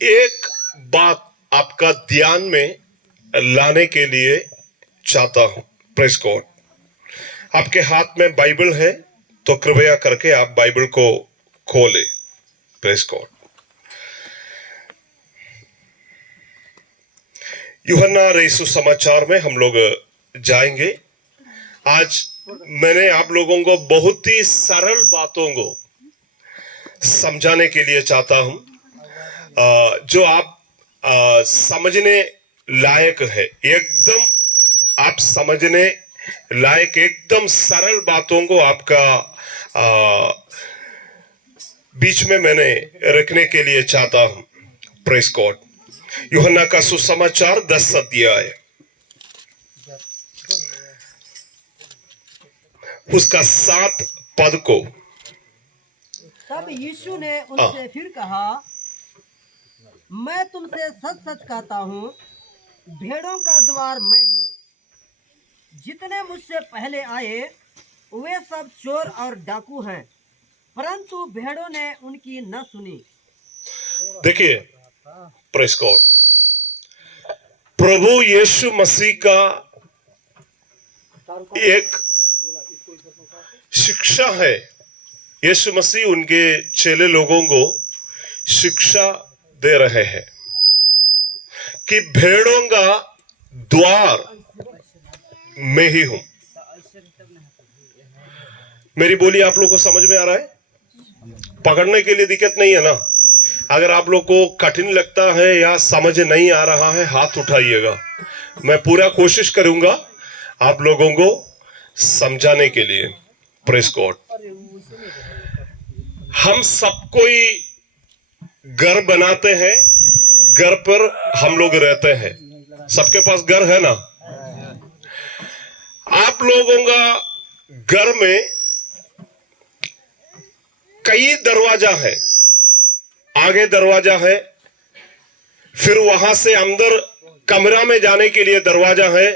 एक बात आपका ध्यान में लाने के लिए चाहता हूं। Praise God. आपके हाथ में बाइबल है तो कृपया करके आप बाइबल को खोलें। Praise God. यूहन्ना रईसु समाचार में हम लोग जाएंगे। आज मैंने आप लोगों को बहुत ही सरल बातों को समझाने के लिए चाहता हूं, जो आप समझने लायक है। एकदम आप समझने लायक एकदम सरल बातों को आपका बीच में मैंने रखने के लिए चाहता हूं। Praise God. यूहन्ना का सुसमाचार 10 अध्याय उसका 7 पद को। तब यीशु ने उनसे फिर कहा, मैं तुमसे सच सच कहता हूँ, भेड़ों का द्वार मैं हूँ। जितने मुझसे पहले आए वे सब चोर और डाकू हैं, परंतु भेड़ों ने उनकी न सुनी। देखिए, प्रेज गॉड। प्रभु यीशु मसीह का एक शिक्षा है। यीशु मसीह उनके चेले लोगों को शिक्षा दे रहे हैं कि भेड़ों का द्वार मैं ही हूं। मेरी बोली आप लोग को समझ में आ रहा है? पकड़ने के लिए दिक्कत नहीं है ना? अगर आप लोग को कठिन लगता है या समझ नहीं आ रहा है, हाथ उठाइएगा। मैं पूरा कोशिश करूंगा आप लोगों को समझाने के लिए। Praise God. हम सब कोई घर बनाते हैं, घर पर हम लोग रहते हैं। सबके पास घर है ना? आप लोगों का घर में कई दरवाजा है। आगे दरवाजा है, फिर वहां से अंदर कमरा में जाने के लिए दरवाजा है।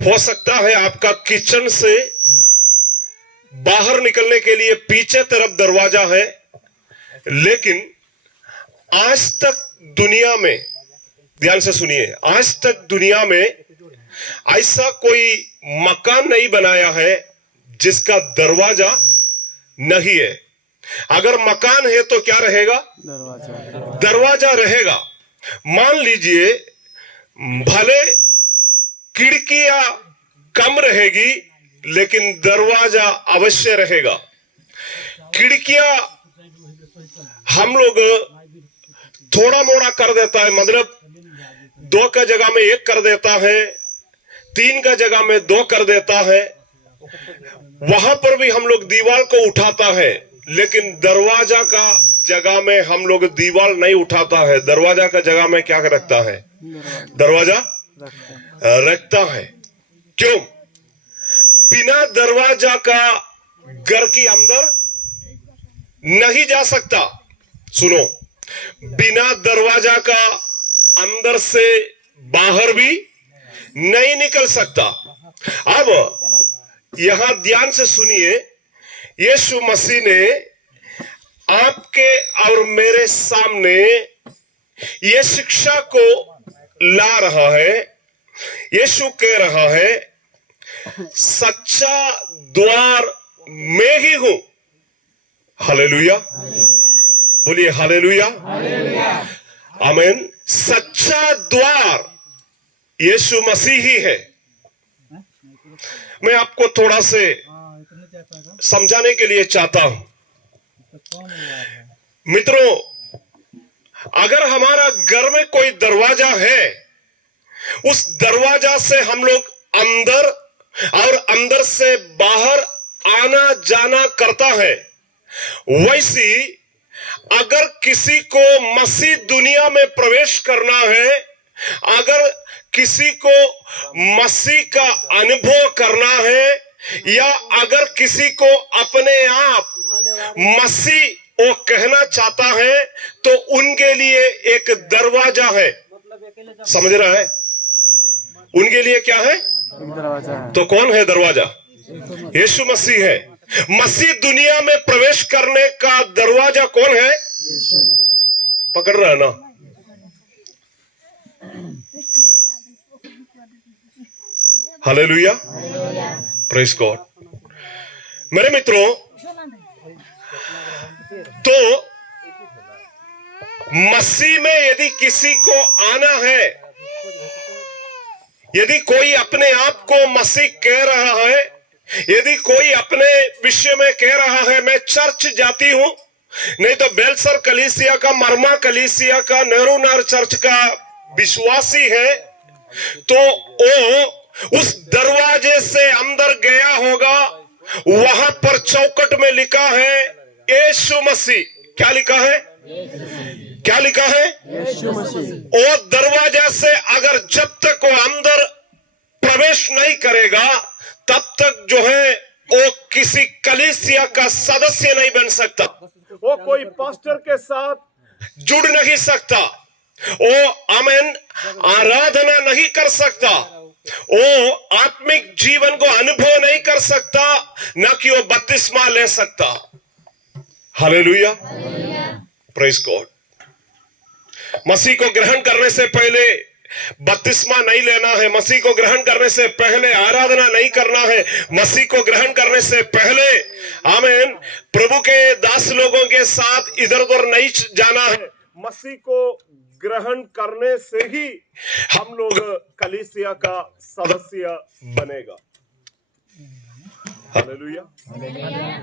हो सकता है आपका किचन से बाहर निकलने के लिए पीछे तरफ दरवाजा है। लेकिन आज तक दुनिया में, ध्यान से सुनिए, आज तक दुनिया में ऐसा कोई मकान नहीं बनाया है जिसका दरवाजा नहीं है। अगर मकान है तो क्या रहेगा? दरवाजा रहेगा। मान लीजिए भले खिड़कियां कम रहेगी लेकिन दरवाजा अवश्य रहेगा। खिड़कियां हम लोग थोड़ा मोड़ा कर देता है, मतलब 2 का जगह में 1 कर देता है, 3 का जगह में 2 कर देता है। वहां पर भी हम लोग दीवार को उठाता है, लेकिन दरवाजा का जगह में हम लोग दीवार नहीं उठाता है। दरवाजा का जगह में क्या रखता है? दरवाजा रखता है। क्यों? बिना दरवाजा का घर के अंदर नहीं जा सकता। सुनो, बिना दरवाजा का अंदर से बाहर भी नहीं निकल सकता। अब यहां ध्यान से सुनिए, यीशु मसीह ने आपके और मेरे सामने ये शिक्षा को ला रहा है। यीशु कह रहा है, सच्चा द्वार मैं ही हूं। हालेलुया, बोलिए हालेलुया, आमीन। सच्चा द्वार यीशु मसीह ही है। मैं आपको थोड़ा से समझाने के लिए चाहता हूं। मित्रों, अगर हमारा घर में कोई दरवाजा है, उस दरवाजा से हम लोग अंदर और अंदर से बाहर आना जाना करता है। वैसी अगर किसी को मसीह दुनिया में प्रवेश करना है, अगर किसी को मसीह का अनुभव करना है, या अगर किसी को अपने आप मसीह वो कहना चाहता है, तो उनके लिए एक दरवाजा है। समझ रहा है? उनके लिए क्या है? दरवाजा। तो कौन है दरवाजा? यीशु मसीह है। मसीह दुनिया में प्रवेश करने का दरवाजा कौन है? पकड़ रहा है ना? Hallelujah, praise God. मेरे मित्रों, तो मसीह में यदि किसी को आना है, यदि कोई अपने आप को मसीह कह रहा है, यदि कोई अपने विषय में कह रहा है मैं चर्च जाती हूं, नहीं तो बेलसर कलीसिया का, मरमा कलीसिया का, नेहरू नगर चर्च का विश्वासी है, तो वो उस दरवाजे से अंदर गया होगा, वहां पर चौखट में लिखा है यीशु मसीह। क्या लिखा है? क्या लिखा है? वो दरवाजा से अगर जब तक वो अंदर प्रवेश नहीं करेगा, तब तक जो है वो किसी कलीसिया का सदस्य नहीं बन सकता, वो कोई पास्टर के साथ जुड़ नहीं सकता, वो आमेन आराधना नहीं कर सकता, वो आत्मिक जीवन को अनुभव नहीं कर सकता, ना कि वो बपतिस्मा ले सकता। Hallelujah, praise God. मसीह को ग्रहण करने से पहले बपतिस्मा नहीं लेना है, मसीह को ग्रहण करने से पहले आराधना नहीं करना है, मसीह को ग्रहण करने से पहले आमीन प्रभु के दास लोगों के साथ इधर उधर नहीं जाना है। मसीह को ग्रहण करने से ही हम लोग कलीसिया का सदस्य बनेगा। हालेलुया।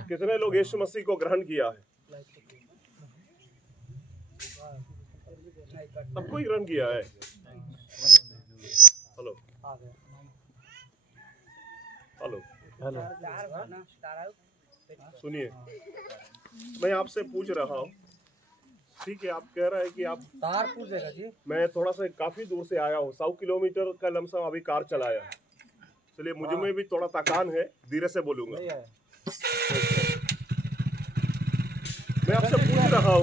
कितने लोग यीशु मसीह को ग्रहण किया है? सबको ही ग्रहण किया है। हेलो हेलो सुनिए, मैं आपसे पूछ रहा हूँ, ठीक है, आप कह रहे हैं कि आप कार पूछेगा जी, मैं थोड़ा सा काफी दूर से आया हूँ, 100 किलोमीटर का लमसम अभी कार चलाया है, इसलिए मुझे में भी थोड़ा थकान है, धीरे से बोलूंगा। मैं आपसे पूछ रहा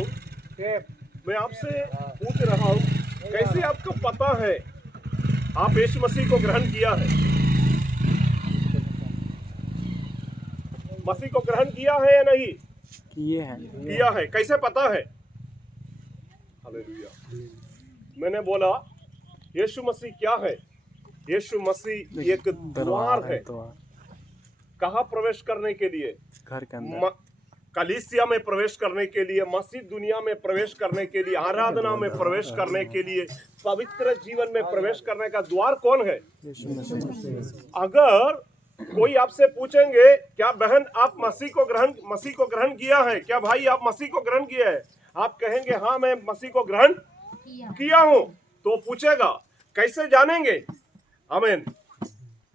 हूँ, कैसे आपको पता है आप यीशु मसीह को ग्रहण किया है? मसीह को ग्रहण किया है या नहीं? किया है। कैसे पता है? हालेलुया। मैंने बोला यीशु मसीह क्या है? यीशु मसीह एक द्वार है। कहाँ प्रवेश करने के लिए? घर के अंदर। कलीसिया में प्रवेश करने के लिए, मसीह दुनिया में प्रवेश करने के लिए, आराधना में प्रवेश करने के लिए, पवित्र जीवन में प्रवेश करने का द्वार कौन है? अगर कोई आपसे पूछेंगे क्या बहन आप मसीह को ग्रहण किया है? क्या भाई आप मसीह को ग्रहण किया है? आप कहेंगे हाँ मैं मसीह को ग्रहण किया हूं, तो पूछेगा कैसे जानेंगे? आमीन,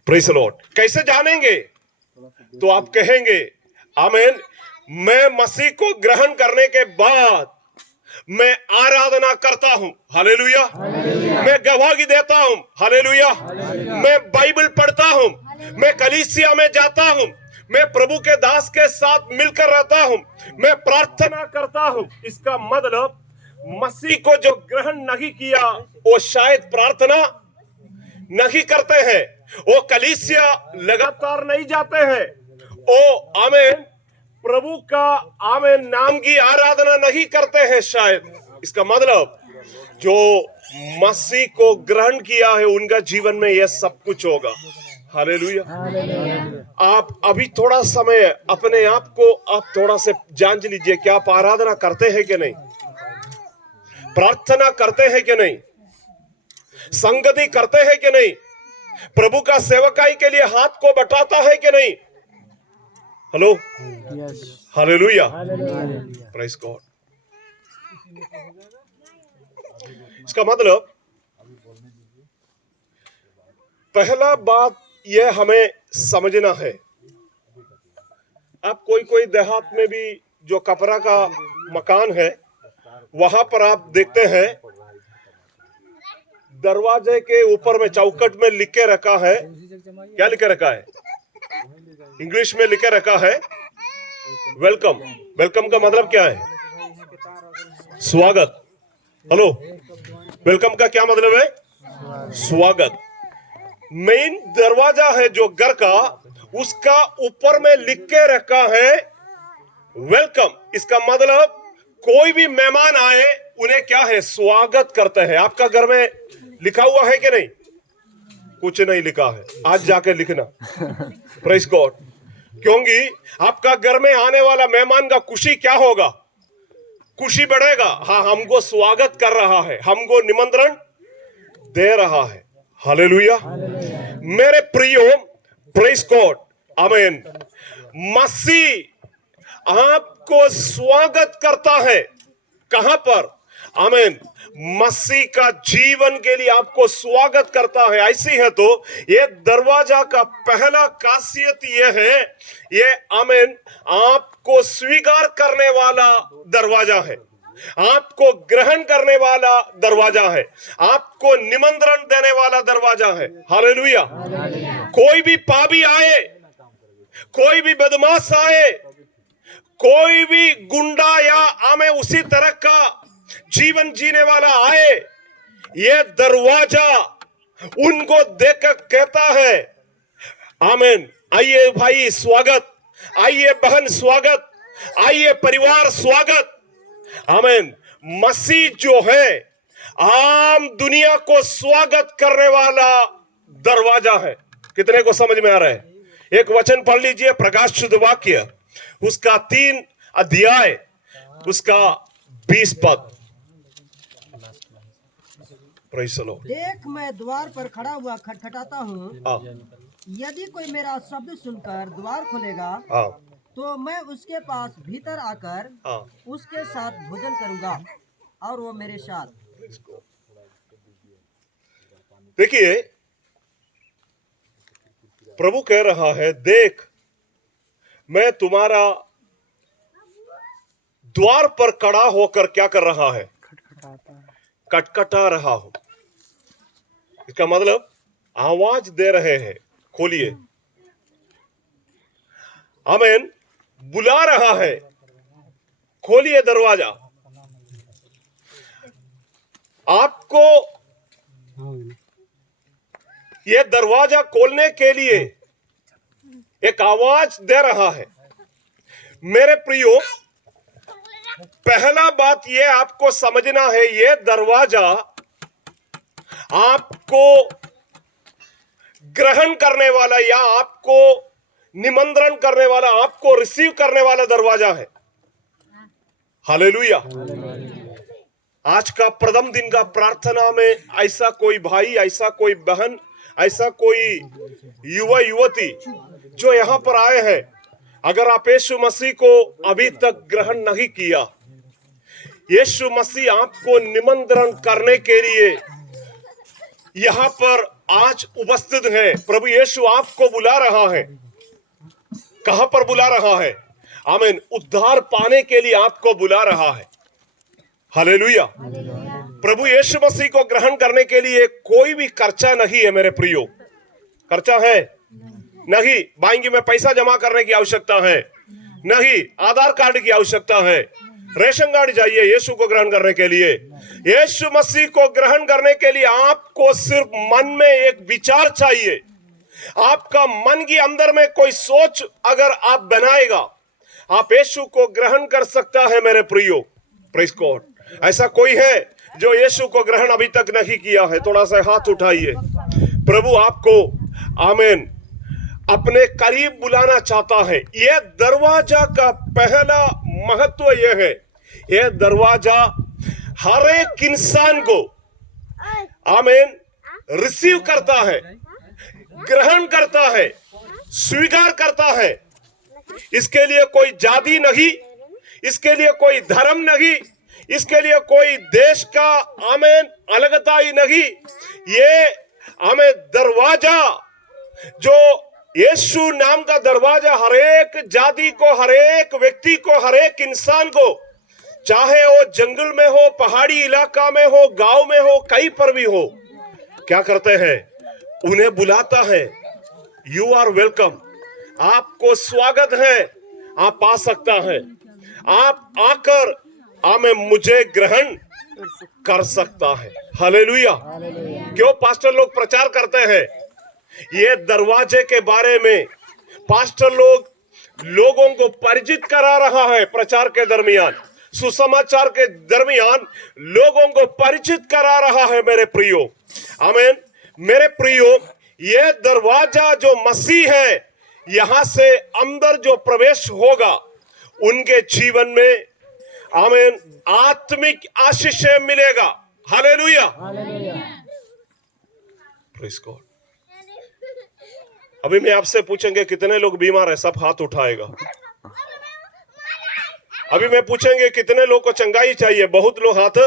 प्रेज़ द लॉर्ड। कैसे जानेंगे? तो आप कहेंगे आमीन, मैं मसीह को ग्रहण करने के बाद मैं आराधना करता हूं, हालेलुया, मैं गवाही देता हूं, हालेलुया, मैं बाइबल पढ़ता हूं, मैं कलीसिया में जाता हूं, मैं प्रभु के दास के साथ मिलकर रहता हूं, मैं प्रार्थना करता हूं। इसका मतलब मसीह को जो ग्रहण नहीं किया वो शायद प्रार्थना नहीं करते हैं, वो कलीसिया लगातार नहीं जाते हैं, वो आमीन प्रभु का आमीन नाम की आराधना नहीं करते हैं शायद। इसका मतलब जो मसीह को ग्रहण किया है उनका जीवन में यह सब कुछ होगा। हालेलुया। आप अभी थोड़ा समय अपने आप को आप थोड़ा से जांच लीजिए, क्या आप आराधना करते हैं कि नहीं? प्रार्थना करते हैं कि नहीं? संगति करते हैं कि नहीं? प्रभु का सेवकाई के लिए हाथ को बटाता है कि नहीं? Hello, hallelujah, praise God. इसका मतलब पहला बात यह हमें समझना है। आप कोई देहात में भी जो कपड़ा का मकान है वहां पर आप देखते हैं दरवाजे के ऊपर में चौखट में लिख के रखा है, क्या लिखे रखा है? इंग्लिश में लिखे रखा है वेलकम। वेलकम का मतलब क्या है? स्वागत। हेलो, वेलकम का क्या मतलब है? स्वागत। मेन दरवाजा है जो घर का, उसका ऊपर में लिख के रखा है वेलकम। इसका मतलब कोई भी मेहमान आए उन्हें क्या है, स्वागत करते हैं। आपका घर में लिखा हुआ है कि नहीं? कुछ नहीं लिखा है, आज जाके लिखना। Praise God. क्योंकि आपका घर में आने वाला मेहमान का खुशी क्या होगा? खुशी बढ़ेगा। हाँ, हमको स्वागत कर रहा है, हमको निमंत्रण दे रहा है। हालेलुया। मेरे प्रियो, प्रेज गॉड, आमीन। मसीह आपको स्वागत करता है। कहां पर? आमीन। मसीह का जीवन के लिए आपको स्वागत करता है। ऐसी है तो ये दरवाजा का पहला खासियत ये है, ये आमीन आपको स्वीकार करने वाला दरवाजा है, आपको ग्रहण करने वाला दरवाजा है, आपको निमंत्रण देने वाला दरवाजा है। हालेलुया। कोई भी पापी आए, कोई भी बदमाश आए, कोई भी गुंडा या आमे उसी तरह का जीवन जीने वाला आए, ये दरवाजा उनको देखकर कहता है आमीन, आइए भाई स्वागत, आइए बहन स्वागत, आइए परिवार स्वागत। आमीन। मसीह जो है आम दुनिया को स्वागत करने वाला दरवाजा है। कितने को समझ में आ रहा है? एक वचन पढ़ लीजिए, प्रकाश शुद्ध वाक्य उसका 3 अध्याय उसका 20 पद। Praise the Lord. देख, मैं द्वार पर खड़ा हुआ खटखटाता हूँ। यदि कोई मेरा शब्द सुनकर द्वार खोलेगा तो मैं उसके पास भीतर आकर उसके साथ भोजन करूंगा और वो मेरे साथ। देखिए, प्रभु कह रहा है, देख मैं तुम्हारा द्वार पर खड़ा होकर क्या कर रहा है? खटखटा रहा हूं। इसका मतलब आवाज दे रहे हैं, खोलिए। आमीन। बुला रहा है, खोलिए दरवाजा। आपको यह दरवाजा खोलने के लिए एक आवाज दे रहा है। मेरे प्रियो, पहला बात यह आपको समझना है, यह दरवाजा आपको ग्रहण करने वाला या आपको निमंत्रण करने वाला, आपको रिसीव करने वाला दरवाजा है। हालेलुया। आज का प्रथम दिन का प्रार्थना में ऐसा कोई भाई, ऐसा कोई बहन, ऐसा कोई युवा युवती जो यहां पर आए हैं, अगर आप यीशु मसीह को अभी तक ग्रहण नहीं किया, यीशु मसीह आपको निमंत्रण करने के लिए यहां पर आज उपस्थित है। प्रभु यीशु आपको बुला रहा है। कहां पर बुला रहा है? आमीन। उद्धार पाने के लिए आपको बुला रहा है। हालेलुया। प्रभु यीशु मसीह को ग्रहण करने के लिए कोई भी खर्चा नहीं है मेरे प्रियो। खर्चा है? नहीं। बैंक में पैसा जमा करने की आवश्यकता है नहीं। आधार कार्ड की आवश्यकता है? रेशन कार्ड चाहिए यीशु को ग्रहण करने के लिए। यीशु मसीह को ग्रहण करने के लिए आपको सिर्फ मन में एक विचार चाहिए। आपका मन के अंदर में कोई सोच अगर आप बनाएगा, आप यीशु को ग्रहण कर सकता है मेरे प्रियो। Praise God. ऐसा कोई है जो यीशु को ग्रहण अभी तक नहीं किया है? थोड़ा सा हाथ उठाइए। प्रभु आपको आमीन अपने करीब बुलाना चाहता है। यह दरवाजा का पहला महत्व यह है, यह दरवाजा हर एक इंसान को आमीन रिसीव करता है, ग्रहण करता है, स्वीकार करता है। इसके लिए कोई जाति नहीं, इसके लिए कोई धर्म नहीं, इसके लिए कोई देश का आमीन अलगता ही नहीं। ये हमें दरवाजा जो यीशु नाम का दरवाजा हर एक जाति को, हर एक व्यक्ति को, हर एक इंसान को, चाहे वो जंगल में हो, पहाड़ी इलाका में हो, गांव में हो, कहीं पर भी हो, क्या करते हैं? उन्हें बुलाता है। You are welcome. आपको स्वागत है, आप आ सकता है। आप आकर हमें मुझे ग्रहण कर सकता है। हालेलुया। क्यों पास्टर लोग प्रचार करते हैं? ये दरवाजे के बारे में पास्टर लोगों को परिचित करा रहा है प्रचार के दरमियान। सुसमाचार के दरमियान लोगों को परिचित करा रहा है मेरे प्रियो। आमीन। मेरे प्रियो, ये दरवाजा जो मसीह है, यहां से अंदर जो प्रवेश होगा उनके जीवन में आमीन आत्मिक आशीष मिलेगा। Hallelujah, praise God. अभी मैं आपसे पूछेंगे कितने लोग बीमार है, सब हाथ उठाएगा। अभी मैं पूछेंगे कितने लोग को चंगाई चाहिए, बहुत लोग हाथ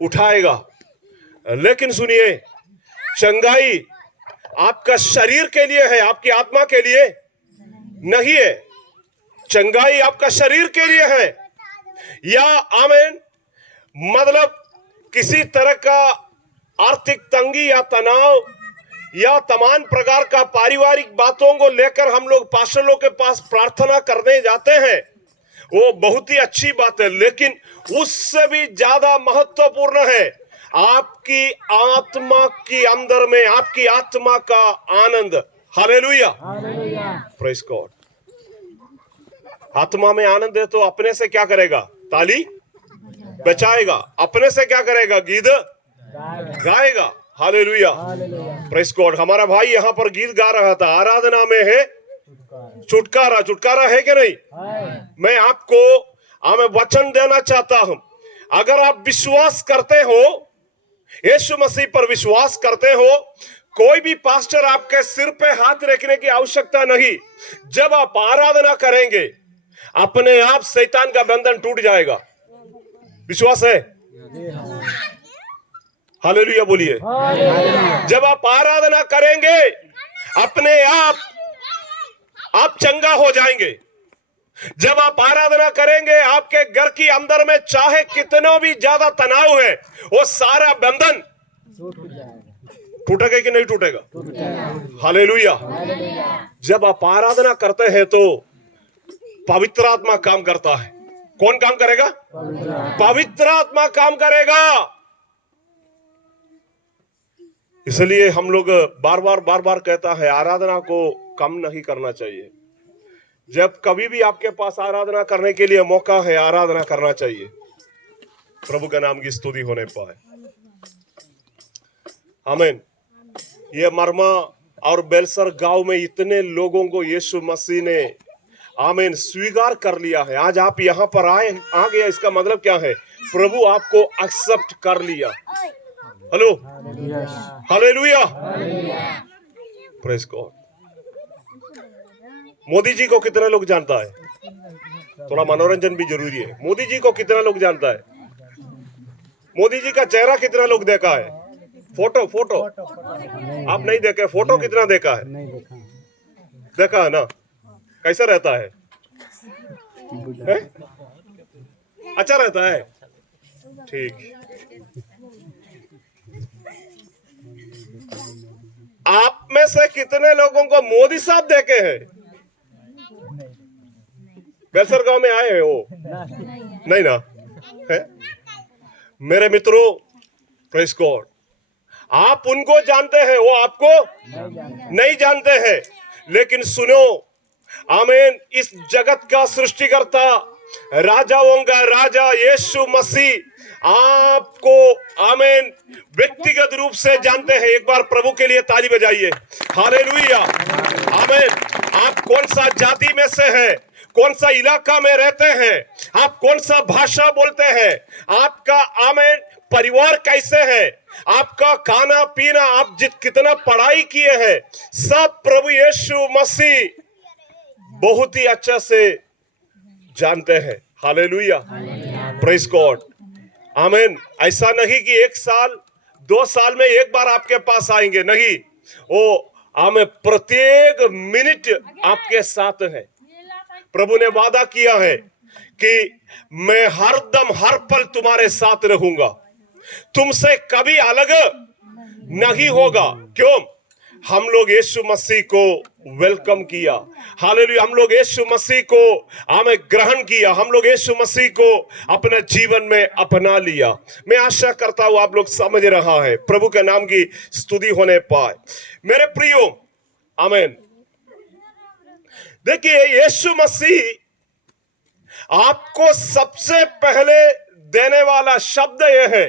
उठाएगा। लेकिन सुनिए, चंगाई आपका शरीर के लिए है, आपकी आत्मा के लिए नहीं है। चंगाई आपका शरीर के लिए है। या आमीन, मतलब किसी तरह का आर्थिक तंगी या तनाव या तमाम प्रकार का पारिवारिक बातों को लेकर हम लोग पास्टरों के पास प्रार्थना करने जाते हैं, वो बहुत ही अच्छी बात है। लेकिन उससे भी ज्यादा महत्वपूर्ण है आपकी आत्मा की अंदर में आपकी आत्मा का आनंद। Hallelujah, praise God. आत्मा में आनंद है तो अपने से क्या करेगा? ताली बचाएगा। अपने से क्या करेगा? गीत गाएगा। Hallelujah, praise God. हमारा भाई यहाँ पर गीत गा रहा था, आराधना में है छुटकारा। छुटकारा है कि नहीं? मैं आपको मैं वचन देना चाहता हूं, अगर आप विश्वास करते हो, यीशु मसीह पर विश्वास करते हो, कोई भी पास्टर आपके सिर पे हाथ रखने की आवश्यकता नहीं। जब आप आराधना करेंगे अपने आप शैतान का बंधन टूट जाएगा। विश्वास है? हालेलुया बोलिए। जब आप आराधना करेंगे अपने आप चंगा हो जाएंगे। जब आप आराधना करेंगे आपके घर की अंदर में चाहे कितना भी ज्यादा तनाव है, वो सारा बंधन टूटेगा कि नहीं टूटेगा? हालेलुया। जब आप आराधना करते हैं तो पवित्र आत्मा काम करता है। कौन काम करेगा? पवित्र आत्मा काम करेगा। इसलिए हम लोग बार बार कहता है आराधना को कम नहीं करना चाहिए। जब कभी भी आपके पास आराधना करने के लिए मौका है, आराधना करना चाहिए। प्रभु का नाम की स्तुति होने पाए। आमीन। ये मरमा और बेलसर गांव में इतने लोगों को यीशु मसीह ने आमीन स्वीकार कर लिया है। आज आप यहाँ पर आ गया, इसका मतलब क्या है? प्रभु आपको एक्सेप्ट कर लिया। Hello, hallelujah, praise God. Modi ji को कितना लोग जानता है? थोड़ा मनोरंजन भी जरूरी है। मोदी जी को कितना लोग जानता है? मोदी जी का चेहरा कितना लोग देखा है? फोटो आप नहीं देखे? फोटो कितना देखा है? देखा है ना? कैसा रहता है? अच्छा रहता है? ठीक। आप में से कितने लोगों को मोदी साहब देखे हैं? बेलसर गांव में आए हैं वो? नहीं ना? है? मेरे मित्रों, प्रेज़ गॉड, आप उनको जानते हैं, वो आपको नहीं जानते हैं। लेकिन सुनो, आमीन, इस जगत का सृष्टिकर्ता, राजाओं का राजा यीशु मसीह आपको आमीन व्यक्तिगत रूप से जानते हैं। एक बार प्रभु के लिए ताली बजाइए। हालेलुया, आमीन। आप कौन सा जाति में से है, कौन सा इलाका में रहते हैं, आप कौन सा भाषा बोलते हैं, आपका आमीन परिवार कैसे है, आपका खाना पीना, आप कितना पढ़ाई किए हैं, सब प्रभु यीशु मसीह बहुत ही अच्छा से जानते हैं। हालेलुया, प्रेज़ गॉड, आमीन। ऐसा नहीं कि 1 साल 2 साल में एक बार आपके पास आएंगे, नहीं, वो हमें प्रत्येक मिनट आपके साथ है। प्रभु ने वादा किया है कि मैं हर दम हर पल तुम्हारे साथ रहूंगा, तुमसे कभी अलग नहीं होगा। क्यों? हम लोग यीशु मसीह को वेलकम किया। हालेलुया, हम लोग यीशु मसीह को हमें ग्रहण किया, हम लोग यीशु मसीह को अपने जीवन में अपना लिया। मैं आशा करता हूं आप लोग समझ रहा है। प्रभु के नाम की स्तुति होने पाए। मेरे प्रियो, आमीन। देखिए, यीशु मसीह आपको सबसे पहले देने वाला शब्द यह है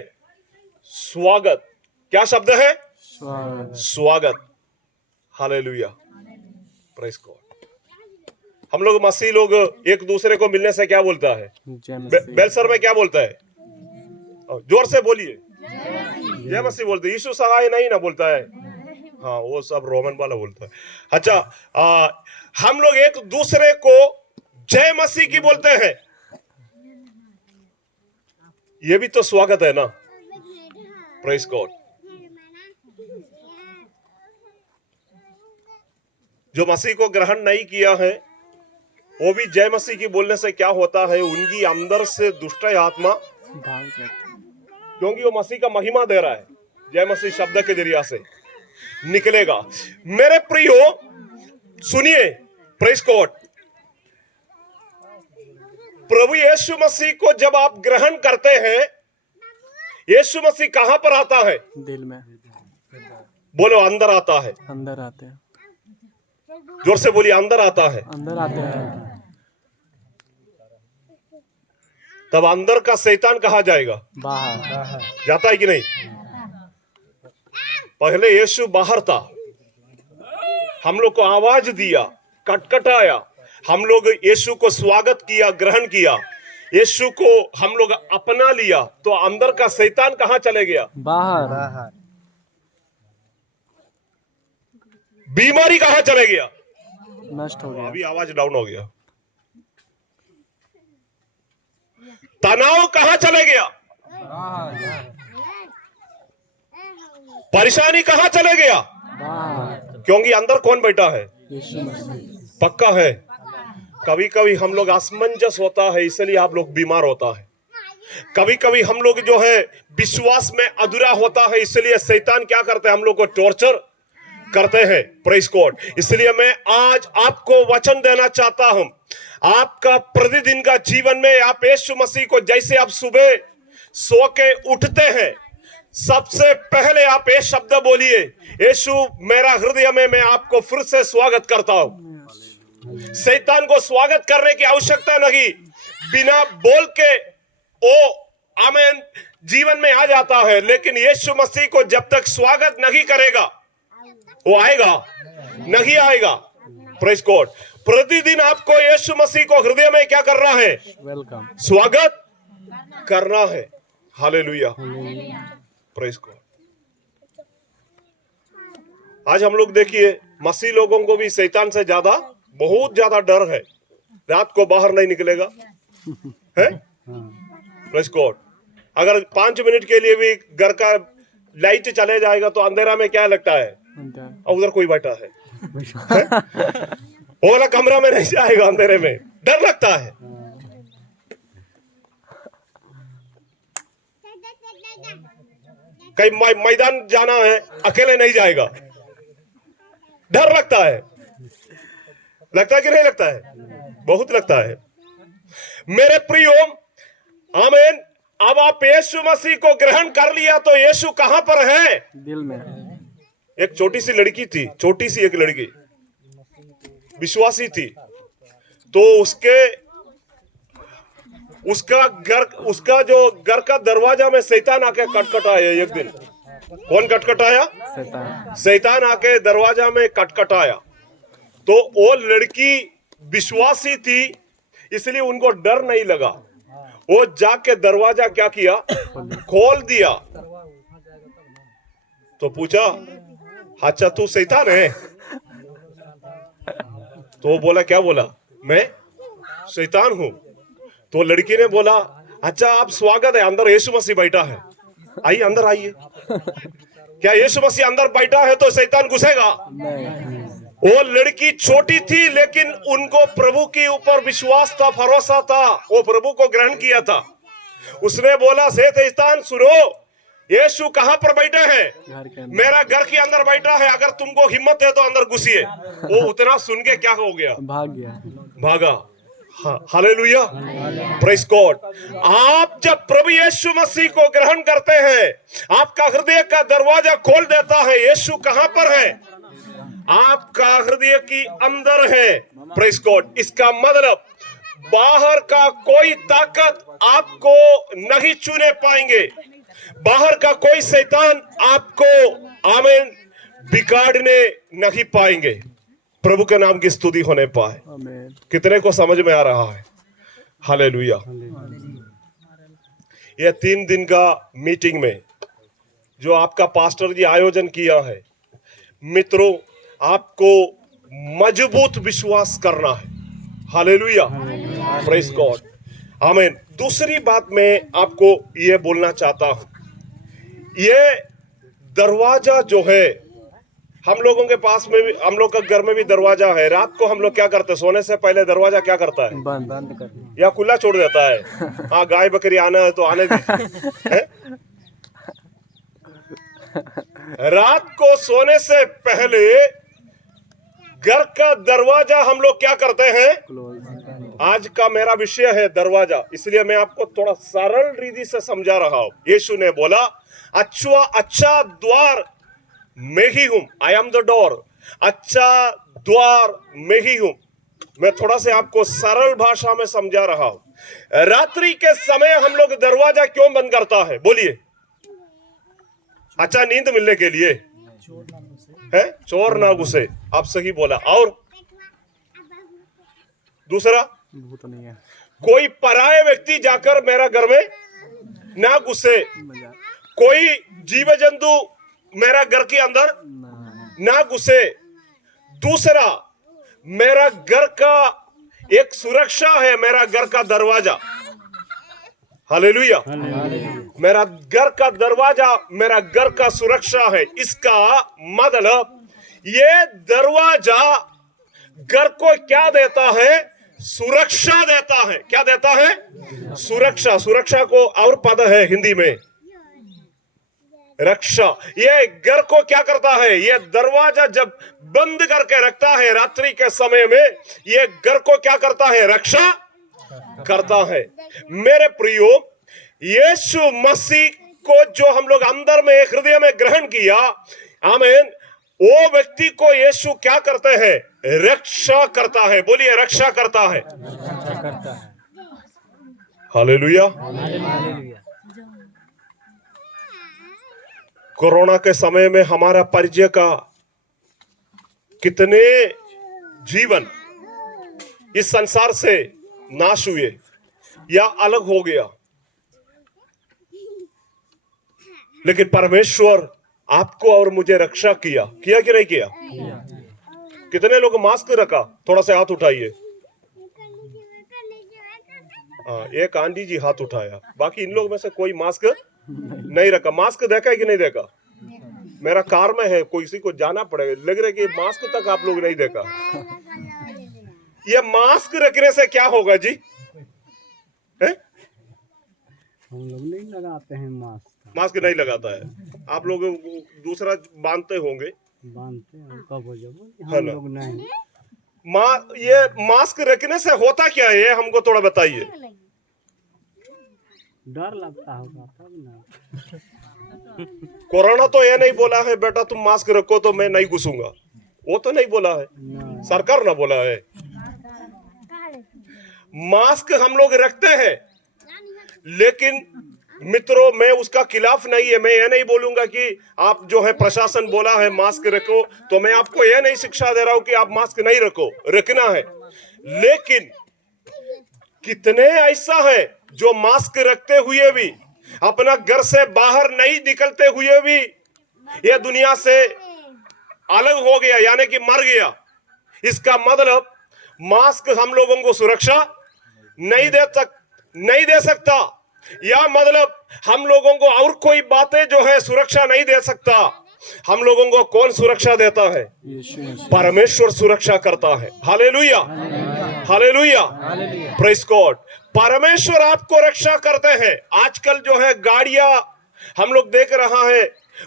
स्वागत। क्या शब्द है? स्वागत। Hallelujah, praise God. हम लोग मसीह लोग एक दूसरे को मिलने से क्या बोलता है? बेलसर में क्या बोलता है? जोर से बोलिए, जय मसीह बोलते। यीशु सहाय नहीं ना बोलता है, हाँ वो सब रोमन वाला बोलता है। अच्छा, हम लोग एक दूसरे को जय मसीह की बोलते हैं, ये भी तो स्वागत है ना। Praise God. जो मसीह को ग्रहण नहीं किया है वो भी जय मसीह की बोलने से क्या होता है? उनकी अंदर से दुष्ट आत्मा भाग जाती, क्योंकि वो मसीह का महिमा दे रहा है। जय मसीह शब्द के जरिया से निकलेगा। मेरे प्रियो सुनिए, प्रेज गॉड। प्रभु यीशु मसीह को जब आप ग्रहण करते हैं, यीशु मसीह कहां पर आता है? दिल में। बोलो, अंदर आता है। अंदर आते हैं। जोर से बोलिए, अंदर आता है। अंदर आते हैं। तब अंदर का शैतान कहाँ जाएगा? बाहर जाता है कि नहीं? पहले यीशु बाहर था, हम लोग को आवाज दिया, कटकटाया, हम लोग यीशु को स्वागत किया, ग्रहण किया, यीशु को हम लोग अपना लिया, तो अंदर का शैतान कहाँ चले गया? बाहर। बीमारी कहाँ चले गया? नष्ट हो गया। अभी आवाज डाउन हो गया। तनाव कहाँ चले गया? परेशानी कहाँ चले गया? बाहर। क्योंकि अंदर कौन बैठा है? यीशु मसीह। पक्का है। कभी कभी हम लोग असमंजस होता है, इसलिए आप लोग बीमार होता है। कभी कभी हम लोग जो है विश्वास में अधूरा होता है, इसलिए शैतान क्या करते हैं? हम लोग को टॉर्चर करते हैं। Praise God. इसलिए मैं आज आपको वचन देना चाहता हूं, आपका प्रतिदिन का जीवन में आप यीशु मसीह को, जैसे आप सुबह सो के उठते हैं, सबसे पहले आप ये शब्द बोलिए, यीशु मेरा हृदय में मैं आपको फिर से स्वागत करता हूं। शैतान को स्वागत करने की आवश्यकता नहीं, बिना बोल के ओ आमेन जीवन में आ जाता है। लेकिन यीशु मसीह को जब तक स्वागत नहीं करेगा, वो आएगा नहीं आएगा। Praise God. प्रतिदिन आपको यीशु मसीह को हृदय में क्या करना है? वेलकम, स्वागत करना है। Hallelujah, praise God. आज हम लोग देखिए, मसीह लोगों को भी शैतान से ज्यादा, बहुत ज्यादा डर है। रात को बाहर नहीं निकलेगा है। Praise God. अगर 5 मिनट के लिए भी घर का लाइट चले जाएगा तो अंधेरा में क्या लगता है? और उधर कोई बैठा है, वो वाला कमरा में नहीं जाएगा, अंधेरे में डर लगता है। कहीं मैदान जाना है, अकेले नहीं जाएगा, डर लगता है। लगता है कि नहीं लगता है? बहुत लगता है। मेरे प्रियो, आमीन। अब आप यीशु मसीह को ग्रहण कर लिया तो यीशु कहां पर है? दिल में। एक छोटी सी लड़की थी, छोटी सी एक लड़की विश्वासी थी, तो उसका जो घर का दरवाजा में शैतान आके खटखटाया। एक दिन कौन खटखटाया? शैतान आके दरवाजा में खटखटाया। तो वो लड़की विश्वासी थी, इसलिए उनको डर नहीं लगा। वो जाके दरवाजा क्या किया? खोल दिया। तो पूछा, अच्छा तू शैतान है? तो वो बोला, क्या बोला? मैं शैतान हूं। तो लड़की ने बोला, अच्छा आप स्वागत है, अंदर यीशु मसीह बैठा है, आइए अंदर आइए। क्या यीशु मसीह अंदर बैठा है तो शैतान घुसेगा? वो लड़की छोटी थी, लेकिन उनको प्रभु के ऊपर विश्वास था, भरोसा था, वो प्रभु को ग्रहण किया था। उसने बोला, शैतान सुनो, यीशु कहां पर बैठे हैं? मेरा घर के अंदर बैठा है, अगर तुमको हिम्मत है तो अंदर घुसिए। वो उतना सुन के क्या हो गया? भाग गया, भागा। Hallelujah, praise God. आप जब प्रभु यीशु मसीह को ग्रहण करते हैं, आपका हृदय का दरवाजा खोल देता है। यीशु कहां पर है? आपका हृदय की अंदर है। Praise God. इसका मतलब बाहर का कोई ताकत आपको नहीं छूने पाएंगे, बाहर का कोई शैतान आपको आमीन बिगाड़ने नहीं पाएंगे। प्रभु के नाम की स्तुति होने पाए। आमीन। कितने को समझ में आ रहा है? हालेलुया। यह 3 दिन का मीटिंग में जो आपका पास्टर जी आयोजन किया है, मित्रों, आपको मजबूत विश्वास करना है। हालेलुया, प्रेज गॉड, आमीन। दूसरी बात मैं आपको ये बोलना चाहता हूं, ये दरवाजा जो है, हम लोगों के पास में भी, हम लोग के घर में भी दरवाजा है। रात को हम लोग क्या करते हैं? सोने से पहले दरवाजा क्या करता है? बंद करना। या खुला छोड़ देता है? हाँ, गाय बकरी आना है तो आने दीजिए, हैं? रात को सोने से पहले घर का दरवाजा हम लोग क्या करते हैं? क्लोज। आज का मेरा विषय है दरवाजा, इसलिए मैं आपको थोड़ा सरल रीति से समझा रहा हूं। यीशु ने बोला, अच्छा द्वार मैं ही हूं, आई एम द डोर। अच्छा द्वार मैं ही हूं। मैं थोड़ा से आपको सरल भाषा में समझा रहा हूं। रात्रि के समय हम लोग दरवाजा क्यों बंद करता है? बोलिए। अच्छा, नींद मिलने के लिए है, चोर ना घुसे। आप सही बोला। और दूसरा, वो तो नहीं है। कोई पराये व्यक्ति जाकर मेरा घर में ना घुसे, मजाक। कोई जीव जंतु मेरा घर के अंदर ना घुसे। दूसरा, मेरा घर का एक सुरक्षा है, मेरा घर का दरवाजा। हालेलुया। मेरा घर का दरवाजा मेरा घर का सुरक्षा है। इसका मतलब ये दरवाजा घर को क्या देता है? सुरक्षा देता है। क्या देता है? सुरक्षा। सुरक्षा को और पद है हिंदी में रक्षा। ये घर को क्या करता है? ये दरवाजा जब बंद करके रखता है रात्रि के समय में, ये घर को क्या करता है? रक्षा करता है। मेरे प्रियो, यीशु मसीह को जो हम लोग अंदर में हृदय में ग्रहण किया, आमीन, वो व्यक्ति को यीशु क्या करते हैं? रक्षा करता है। बोलिए, रक्षा करता है। हालेलुया। कोरोना के समय में हमारा परिचय का कितने जीवन इस संसार से नाश हुए या अलग हो गया, लेकिन परमेश्वर आपको और मुझे रक्षा किया कि नहीं किया? कितने लोग मास्क रखा? थोड़ा सा हाथ उठाइए। हाँ, एक आंटी जी हाथ उठाया, बाकी इन लोग में से कोई मास्क नहीं रखा। मास्क देखा है कि नहीं देखा? मेरा कार में है, किसी को जाना पड़ेगा। लग रहा है कि मास्क तक आप लोग नहीं देखा। ये मास्क रखने से क्या होगा जी? है? हम लोग नहीं लगाते हैं मास्क। मास्क नहीं लगाता है। आप लोग दूसरा बांधते होंगे। बांधते हैं कब हो जब, है हम ना? लोग नहीं। ये मास्क रखने से होता क्या है? ये हमको थोड़ा बताइए। डर लगता होगा तब ना। कोरोना तो ये नहीं बोला है बेटा तुम मास्क रखो तो मैं नहीं घुसूंगा, वो तो नहीं बोला है, नहीं। सरकार ना बोला है। मास्क हम लोग रखते हैं, लेकिन मित्रों मैं उसका खिलाफ नहीं है। मैं ये नहीं बोलूंगा कि आप जो है प्रशासन बोला है मास्क रखो, तो मैं आपको ये नहीं शिक्षा दे रहा हूं कि आप मास्क नहीं रखो, रखना है। लेकिन कितने ऐसा है जो मास्क रखते हुए भी, अपना घर से बाहर नहीं निकलते हुए भी ये दुनिया से अलग हो गया, यानी कि मर गया। इसका मतलब मास्क हम लोगों को सुरक्षा नहीं दे सकता, या मतलब हम लोगों को और कोई बातें जो है सुरक्षा नहीं दे सकता। हम लोगों को कौन सुरक्षा देता है? परमेश्वर सुरक्षा करता है। Hallelujah, hallelujah, praise God. परमेश्वर आपको रक्षा करते हैं। आजकल जो है गाड़ियां हम लोग देख रहा है,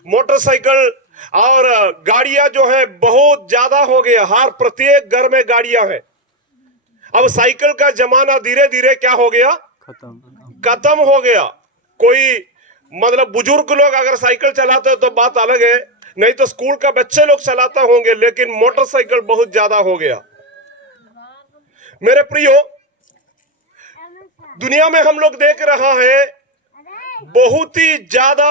मोटरसाइकिल और गाड़ियां जो है बहुत ज्यादा हो गया। हर प्रत्येक घर में गाड़ियां हैं। अब साइकिल का जमाना धीरे धीरे क्या हो गया? खत्म हो गया। कोई मतलब बुजुर्ग लोग अगर साइकिल चलाते तो बात अलग है, नहीं तो स्कूल का बच्चे लोग चलाते होंगे, लेकिन मोटरसाइकिल बहुत ज्यादा हो गया। मेरे प्रियो, दुनिया में हम लोग देख रहा है बहुत ही ज्यादा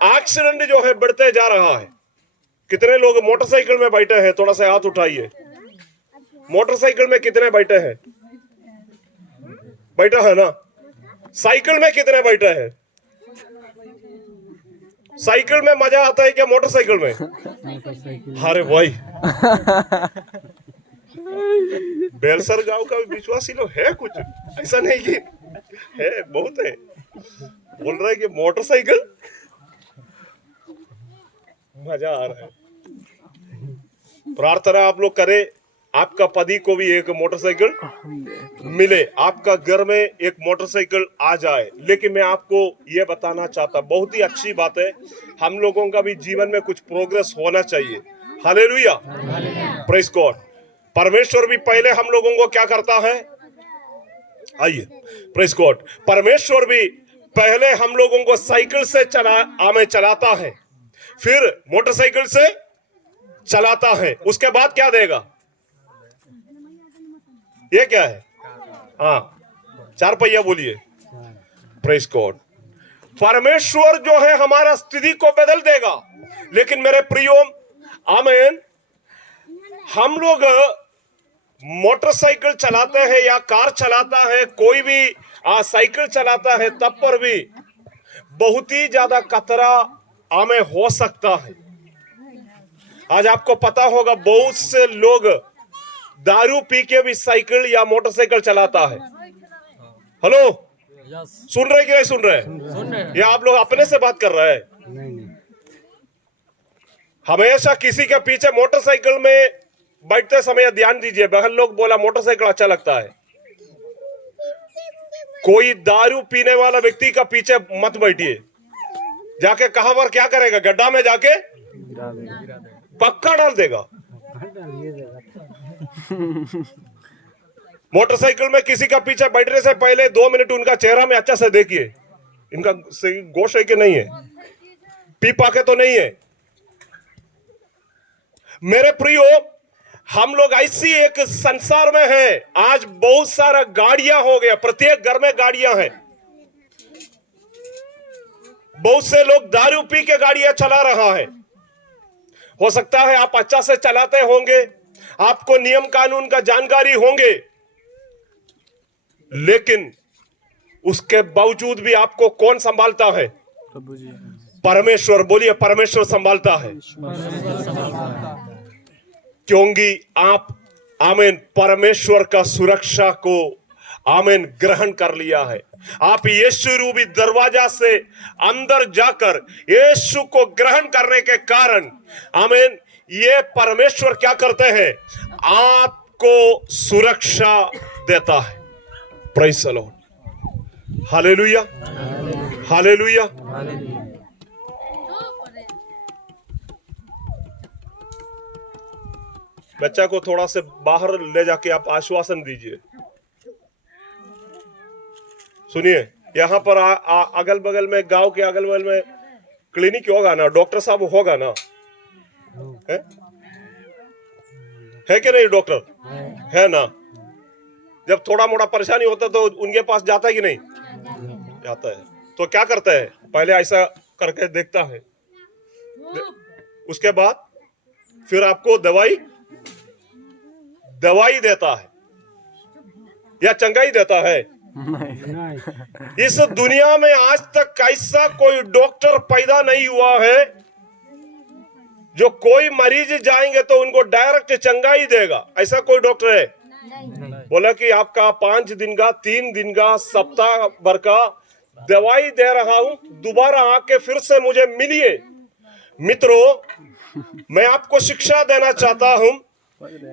एक्सीडेंट जो है बढ़ते जा रहा है। कितने लोग मोटरसाइकिल में बैठे हैं? थोड़ा सा हाथ उठाइए। मोटरसाइकिल में कितने बैठे हैं? बैठा है ना। साइकिल में कितने बैठे हैं? साइकिल में मजा आता है क्या मोटरसाइकिल में? अरे भाई बेलसर गांव का विश्वासी लोग है कुछ, ऐसा नहीं कि है, बहुत है। बोल रहा है कि मोटरसाइकिल मजा आ रहा है। प्रार्थना आप लोग करें आपका पति को भी एक मोटरसाइकिल मिले, आपका घर में एक मोटरसाइकिल आ जाए। लेकिन मैं आपको यह बताना चाहता, बहुत ही अच्छी बात है, हम लोगों का भी जीवन में कुछ प्रोग्रेस होना चाहिए। Hallelujah, praise God. परमेश्वर भी पहले हम लोगों को क्या करता है? आइए, प्रेज गॉड। परमेश्वर भी पहले हम लोगों को साइकिल से चलाता है, फिर मोटरसाइकिल से चलाता है, उसके बाद क्या देगा? ये क्या है? हाँ, 4 पहिया बोलिए। Praise God. परमेश्वर जो है हमारा स्थिति को बदल देगा। लेकिन मेरे प्रियो, आमीन, हम लोग मोटरसाइकिल चलाते हैं या कार चलाता है, कोई भी साइकिल चलाता है, तब पर भी बहुत ही ज्यादा खतरा हमें हो सकता है। आज आपको पता होगा बहुत से लोग दारू पी के भी साइकिल या मोटरसाइकिल चलाता है। हेलो, सुन रहे कि नहीं सुन रहे? या आप लोग अपने से बात कर रहे हैं? नहीं। हमेशा किसी के पीछे मोटरसाइकिल में बैठते समय ध्यान दीजिए। बहन लोग बोला मोटरसाइकिल अच्छा लगता है। कोई दारू पीने वाला व्यक्ति का पीछे मत बैठिए। जाके कहां पर क्या करेगा? गड्ढा में जाके पक्का डाल देगा। मोटरसाइकिल में किसी का पीछे बैठने से पहले 2 मिनट उनका चेहरा में अच्छा से देखिए, इनका गोश है कि नहीं है, पी पाके तो नहीं है। मेरे प्रियो, हम लोग ऐसी एक संसार में हैं, आज बहुत सारा गाड़ियां हो गया, प्रत्येक घर में गाड़ियां हैं। बहुत से लोग दारू पी के गाड़ियां चला रहा है। हो सकता है आप अच्छा से चलाते होंगे, आपको नियम कानून का जानकारी होंगे, लेकिन उसके बावजूद भी आपको कौन संभालता है? परमेश्वर। बोलिए, परमेश्वर संभालता है। क्योंकि आप आमीन परमेश्वर का सुरक्षा को आमीन ग्रहण कर लिया है। आप यीशु रूपी दरवाजा से अंदर जाकर यीशु को ग्रहण करने के कारण आमीन ये परमेश्वर क्या करते हैं? आपको सुरक्षा देता है। Praise the Lord. Hallelujah, hallelujah. बच्चा को थोड़ा से बाहर ले जाके आप आश्वासन दीजिए। सुनिए, यहाँ पर अगल बगल में, गांव के अगल बगल में क्लिनिक होगा ना, डॉक्टर साहब होगा ना? है कि नहीं? डॉक्टर है ना? जब थोड़ा मोड़ा परेशानी होता तो उनके पास जाता है कि नहीं जाता है? तो क्या करता है? पहले ऐसा करके देखता है, उसके बाद फिर आपको दवाई देता है या चंगाई देता है? इस दुनिया में आज तक ऐसा कोई डॉक्टर पैदा नहीं हुआ है जो कोई मरीज जाएंगे तो उनको डायरेक्ट चंगाई देगा। ऐसा कोई डॉक्टर है? बोला कि आपका 5 दिन का, 3 दिन का, सप्ताह भर का दवाई दे रहा हूं, दोबारा आके फिर से मुझे मिलिए। मित्रों, मैं आपको शिक्षा देना चाहता हूं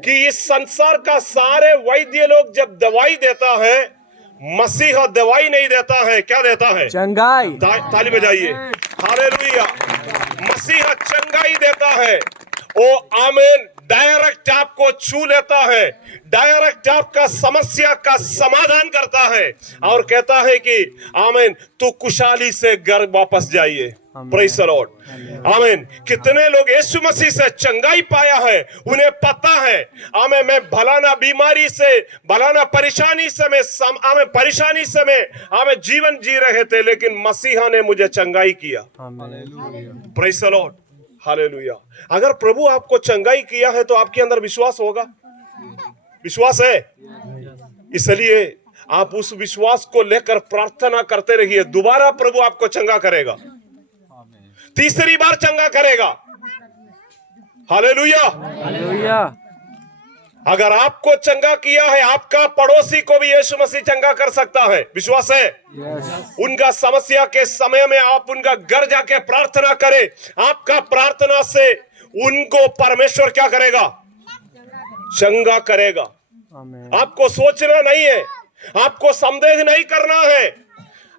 कि इस संसार का सारे वैद्य लोग जब दवाई देता है, मसीहा दवाई नहीं देता है। क्या देता है? चंगाई। ताली बजाइए। हालेलुया। मसीहा चंगाई देता है। ओ आमीन। डायरेक्ट आपको छू लेता है, डायरेक्ट आपका समस्या का समाधान करता है और कहता है कि आमीन तू खुशहाली से घर वापस जाइए। प्रेज द लॉर्ड, आमीन। कितने लोग यीशु मसीह से चंगाई पाया है, उन्हें पता है, आमीन, मैं भलाना बीमारी से, भलाना परेशानी से मैं परेशानी से मैं आमीन जीवन जी रहे थे, लेकिन मसीहा ने मुझे चंगाई किया। Praise the Lord, hallelujah. अगर प्रभु आपको चंगाई किया है तो आपके अंदर विश्वास होगा, विश्वास है, इसलिए आप उस विश्वास को लेकर प्रार्थना करते रहिए। दोबारा प्रभु आपको चंगा करेगा, तीसरी बार चंगा करेगा। Hallelujah, hallelujah. अगर आपको चंगा किया है, आपका पड़ोसी को भी यीशु मसीह चंगा कर सकता है, विश्वास है। उनका समस्या के समय में आप उनका घर जाके प्रार्थना करें, आपका प्रार्थना से उनको परमेश्वर क्या करेगा, चंगा करेगा। आपको सोचना नहीं है, आपको संदेह नहीं करना है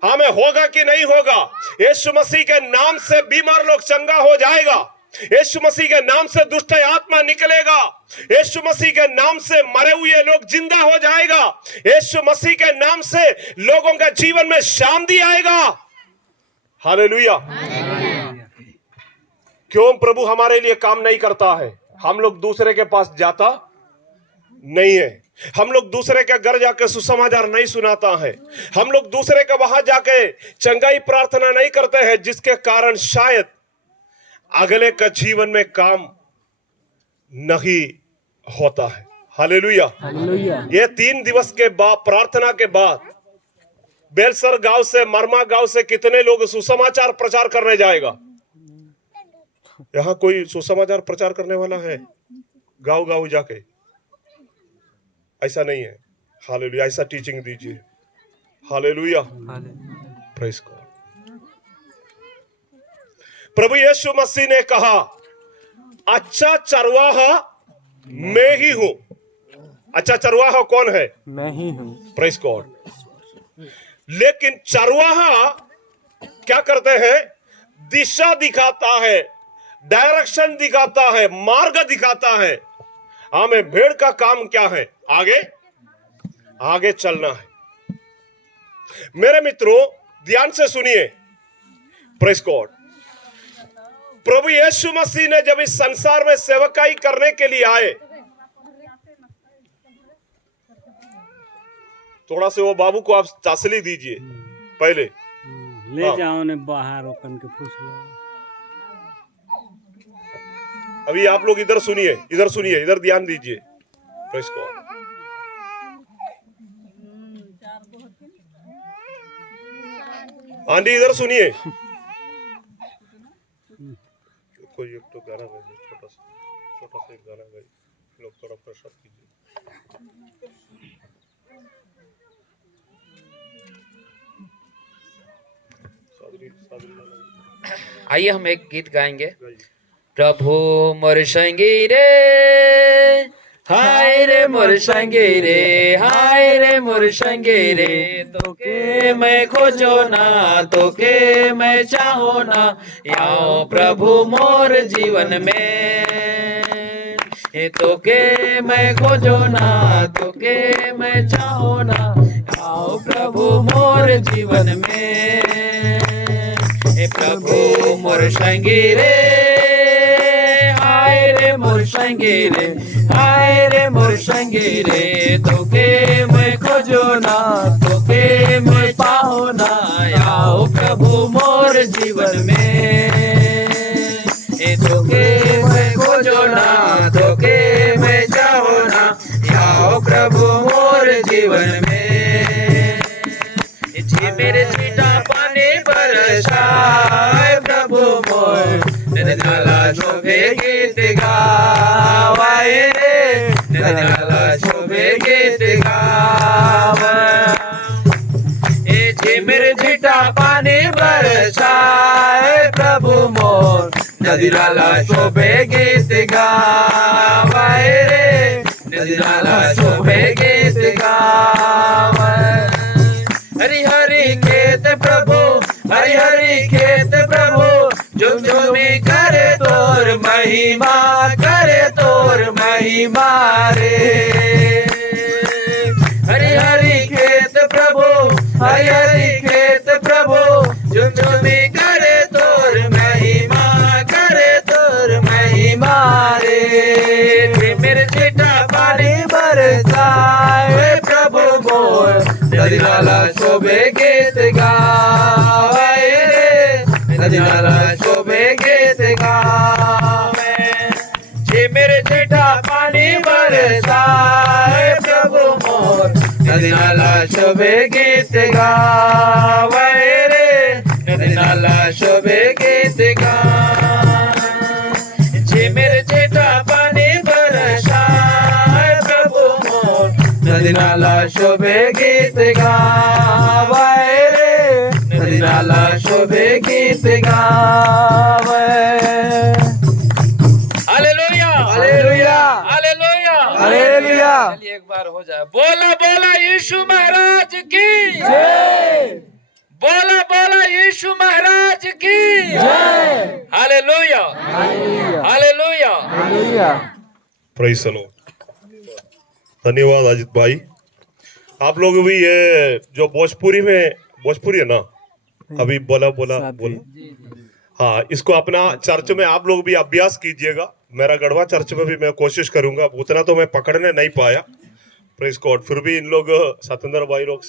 हमें होगा कि नहीं होगा। यीशु मसीह के नाम से बीमार लोग चंगा हो जाएगा, यीशु मसीह के नाम से दुष्ट आत्मा निकलेगा, यीशु मसीह के नाम से मरे हुए लोग जिंदा हो जाएगा, यीशु मसीह के नाम से लोगों के जीवन में शांति आएगा। हालेलुया। क्यों प्रभु हमारे लिए काम नहीं करता है? हम लोग दूसरे के पास जाता नहीं है, हम लोग दूसरे के घर जाके सुसमाचार नहीं सुनाता है, हम लोग दूसरे के वहां जाके चंगाई प्रार्थना नहीं करते हैं, जिसके कारण शायद अगले का जीवन में काम नहीं होता है। Hallelujah, hallelujah. ये 3 दिवस के बाद प्रार्थना के बाद बेलसर गांव से, मरमा गांव से कितने लोग सुसमाचार प्रचार करने जाएगा? यहां कोई सुसमाचार प्रचार करने वाला है गांव गांव जाके? ऐसा नहीं है। हालेलुया, ऐसा टीचिंग दीजिए। Hallelujah, praise God. प्रभु यीशु मसीह ने कहा, अच्छा चरवाहा मैं ही हूं। अच्छा चरवाहा कौन है? मैं ही हूं। Praise God. लेकिन चरवाहा क्या करते हैं? दिशा दिखाता है, डायरेक्शन दिखाता है, मार्ग दिखाता है। हमें भेड़ का काम क्या है? आगे आगे चलना है। मेरे मित्रों, ध्यान से सुनिए, प्रेज गॉड। प्रभु यीशु मसीह ने जब इस संसार में सेवकाई करने के लिए आए, थोड़ा से वो बाबू को आप तसली दीजिए पहले। ले जाओ ने बाहर ओपन के फूस लो। अभी आप लोग इधर सुनिए, इधर सुनिए, इधर ध्यान दीजिए। Praise God. आंटी इधर सुनिए। कोई एक तो गाना गाइए, छोटा सा एक गाना गाइए, लोग थोड़ा प्रसाद कीजिए। आइए हम एक गीत गाएंगे। प्रभु मोर संगी रे, हाय रे मोर संगी रे, हाय रे मोर संगी रे, तोके मैं खोजो ना, तोके मैं चाहो ना, आओ प्रभु मोर जीवन में। ये तोके मैं खोजो ना, तोके मैं चाहो ना, आओ प्रभु मोर जीवन में। हे प्रभु मोर संगी रे, हाय रे मोर संगी रे, हाय रे मोर संगी रे, तोके मैं खोजो ना, तोके मैं पाओ ना, आओ प्रभु मोर जीवन में। ए तोके मैं खोजो ना, तोके मैं चाहो ना, आओ प्रभु मोर जीवन में। जी मेरे छीटा पानी बरसाए प्रभु मोर, नाला शोभे गीत गावाए रे, नाला शोभे गीत गावा। ए जी मेरे छीटा पानी बरसाए प्रभु मोर, नदी नाला शोभे गीत गावाए रे, नदी नाला शोभे गीत गावा। हरि हरि खेत प्रभु, हरि हरि खेत प्रभु, झुम झुमी करे तोर महिमा, करे तोर महिमा रे। हरि हरि खेत प्रभु, हरि हरि खेत प्रभु, झुम झुमी करे तोर नदीनाला शोभे गीत गावे रे नदीनाला शोभे गीत गावे जे मेरे जेठा पानी बरसाए प्रभु मोर नदीनाला शोभे गीत गावे रे नदीनाला शोभे गीत गावे जे मेरे जेठा पानी बरसाए प्रभु मोर नदीनाला शोभे गीत गावे रे नदीनाला शोभे गीत गावे हालेलुया हालेलुया हालेलुया हालेलुया चलिए एक बार हो जाए बोला बोला यीशु महाराज की जय बोला बोला यीशु महाराज की जय hallelujah hallelujah hallelujah praise the Lord. धन्यवाद अजित भाई। आप लोग भी ये जो भोजपुरी है ना, अभी बोला हाँ, इसको अपना चर्च में आप लोग भी अभ्यास कीजिएगा। मेरा गढ़वा चर्च में भी मैं कोशिश करूंगा, उतना तो मैं पकड़ने नहीं पाया, प्रेज़ गॉड। फिर भी इन लोग सतेंद्र भाई लोग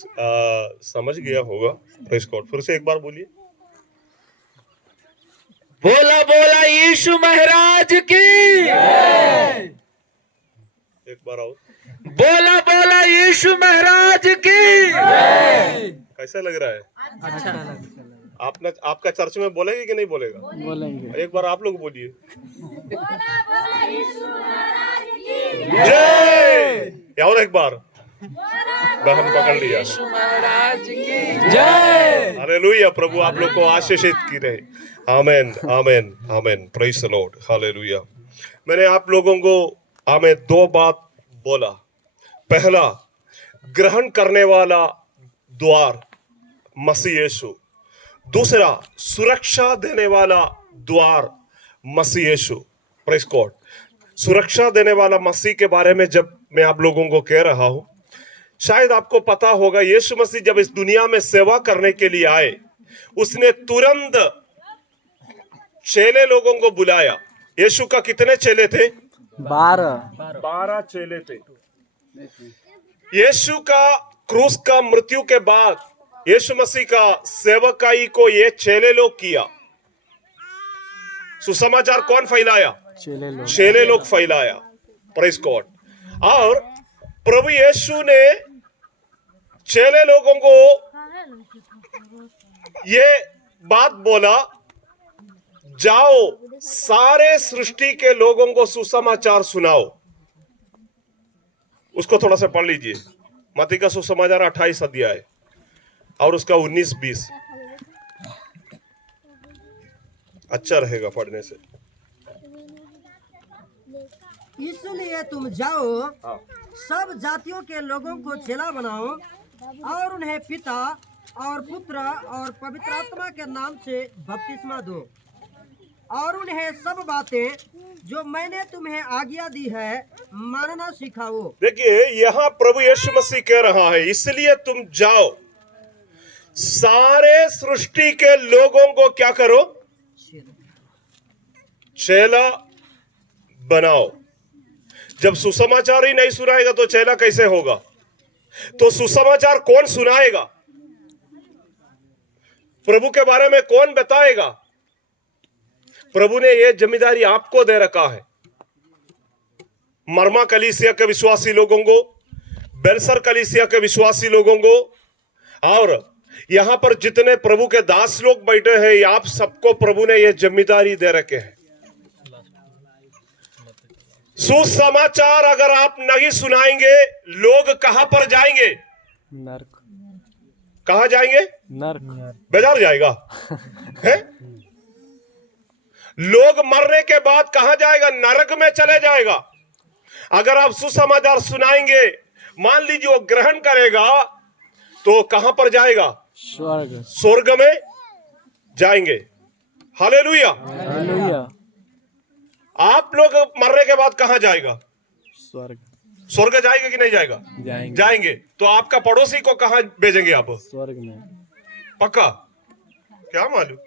समझ गया होगा। Praise God. फिर से एक बार बोलिए, बोला बोला यीशु महाराज की एक बार आओ। बोला बोला यीशु महाराज की कैसा लग रहा है? आपका चर्च में बोलेगा कि नहीं बोलेगा? बोलेंगे। एक बार आप लोग बोलिए, जय। और एक बार बहन पकड़ लिया। यीशु महाराज की जय हालेलुया। प्रभु आप लोग को आशीषित की रहे। Amen amen amen. Praise the Lord. Hallelujah. मैंने आप लोगों को दो बात बोला। पहला, ग्रहण करने वाला द्वार मसीह यीशु। दूसरा, सुरक्षा देने वाला द्वार मसीह यीशु। Praise God. सुरक्षा देने वाला मसीह के बारे में जब मैं आप लोगों को कह रहा हूं, शायद आपको पता होगा, यीशु मसीह जब इस दुनिया में सेवा करने के लिए आए, उसने तुरंत चेले लोगों को बुलाया। यीशु का कितने चेले थे? 12 चेले थे। यीशु का क्रूस का मृत्यु के बाद यीशु मसीह का सेवकाई को ये चेले लोग किया। सुसमाचार कौन फैलाया? चेले लोग फैलाया। Praise God. और प्रभु यीशु ने चेले लोगों को ये बात बोला, जाओ सारे सृष्टि के लोगों को सुसमाचार सुनाओ। उसको थोड़ा सा पढ़ लीजिए, मत्ती का सुसमाचार 28 अध्याय और उसका 19-20। अच्छा रहेगा पढ़ने से। इसलिए तुम जाओ, सब जातियों के लोगों को चेला बनाओ और उन्हें पिता और पुत्र और पवित्र आत्मा के नाम से बपतिस्मा दो, और उन्हें सब बातें जो मैंने तुम्हें आज्ञा दी है मानना सिखाओ। देखिए, यहाँ प्रभु यीशु मसीह कह रहा है, इसलिए तुम जाओ, सारे सृष्टि के लोगों को क्या करो? चेला बनाओ। जब सुसमाचार ही नहीं सुनाएगा तो चेला कैसे होगा? तो सुसमाचार कौन सुनाएगा? प्रभु के बारे में कौन बताएगा? प्रभु ने यह जिम्मेदारी आपको दे रखा है। मर्मा कलीसिया के विश्वासी लोगों को, बेलसर कलीसिया के विश्वासी लोगों को, और यहां पर जितने प्रभु के दास लोग बैठे हैं, आप सबको प्रभु ने यह जिम्मेदारी दे रखे हैं। सुसमाचार अगर आप नहीं सुनाएंगे, लोग कहां पर जाएंगे? नर्क। कहां जाएंगे? नर्क। बाजार जाएगा है? लोग मरने के बाद कहां जाएगा? नरक में चले जाएगा। अगर आप सुसमाचार सुनाएंगे, मान लीजिए वो ग्रहण करेगा, तो कहां पर जाएगा? स्वर्ग। स्वर्ग में जाएंगे। हालेलुया। हालेलुया। आप लोग मरने के बाद कहां जाएगा? स्वर्ग। स्वर्ग जाएगा कि नहीं जाएगा? जाएंगे। तो आपका पड़ोसी को कहां भेजेंगे आप? स्वर्ग में। पक्का? क्या मालूम,